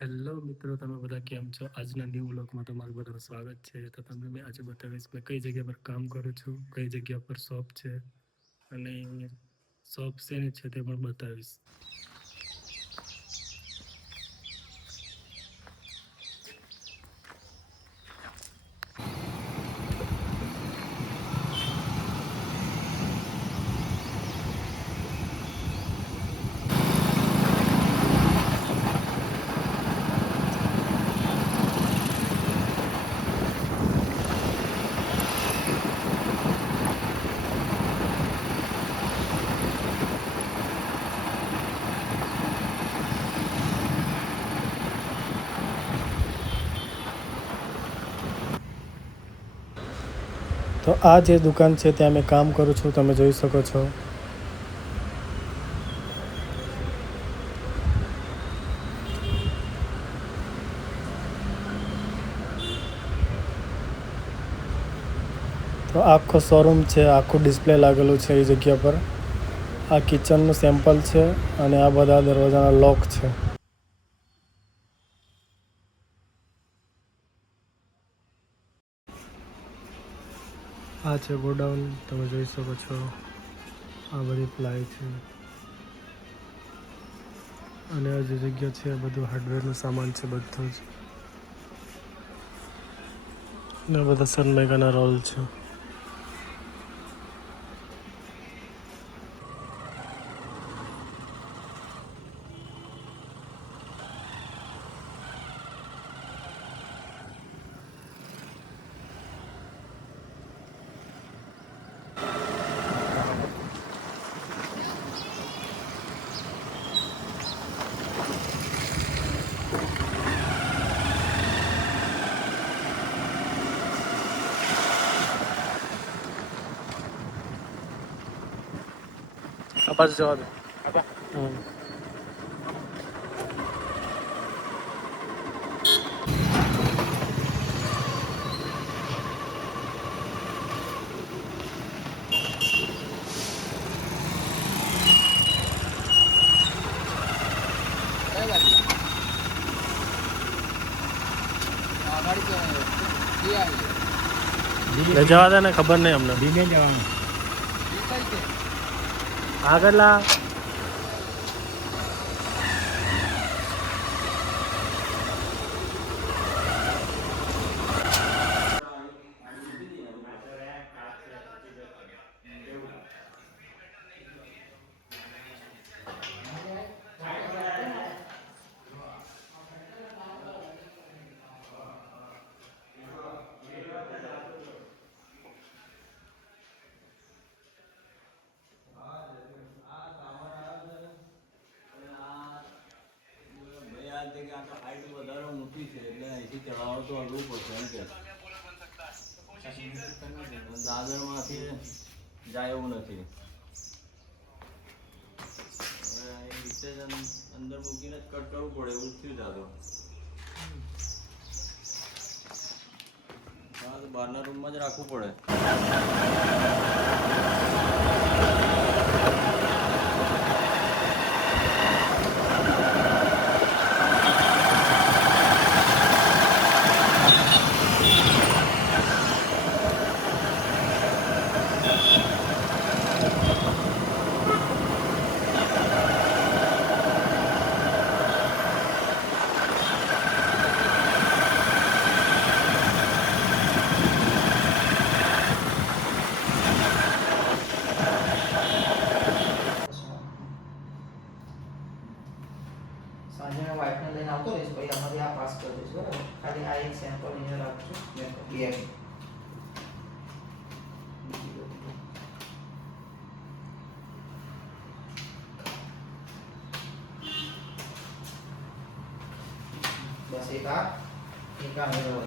Hello મિત્રો, તમે બધા કેમ છો? આજના ન્યૂ વ્લોગમાં તમારું બધાનું સ્વાગત છે. તો તમને મેં આજે બતાવીશ મેં કઈ જગ્યા પર કામ કરું છું, કઈ જગ્યા પર શોપ છે અને શોપ શેની છે તે પણ બતાવીશ. તો આ જે દુકાન છે ત્યાં મેં કામ કરું છું, તમે જોઈ શકો છો. તો આખો શોરૂમ છે, આખું ડિસ્પ્લે લાગેલું છે એ જગ્યા પર. આ કિચનનું સેમ્પલ છે અને આ બધા દરવાજાના લોક છે. આ છે ગોડાઉન, તમે જોઈ શકો છો. આ બધી પ્લાય છે અને આ જે જગ્યા છે બધું હાર્ડવેરનું સામાન છે બધું જ. ને બધા સનમાઇકાના રોલ છે. આ પાછું જવા દે. જવા દે ને, ખબર નહીં અમને. ધીમે જવાનું આગળલા. હાઈટ વધારે મોટી છે એટલે અહીંથી ચડાવો તો હલવું પડશે એમ કે દાદરમાંથી જાય એવું નથી. હવે અહીં નીચે જ અંદર મૂકીને જ કટ કરવું પડે એવું થયું જાતો. હા, તો બહારના રૂમમાં જ રાખવું પડે. સાંજે મેં વાઇફને લઈને આવતો રહીશ, પછી અમારી આ પાસ કરી દઈશ, બરાબર? ખાલી આ એક સેમ્પલ અહીંયા રાખજો મેં બેગ. બસ એક આ મેળવો.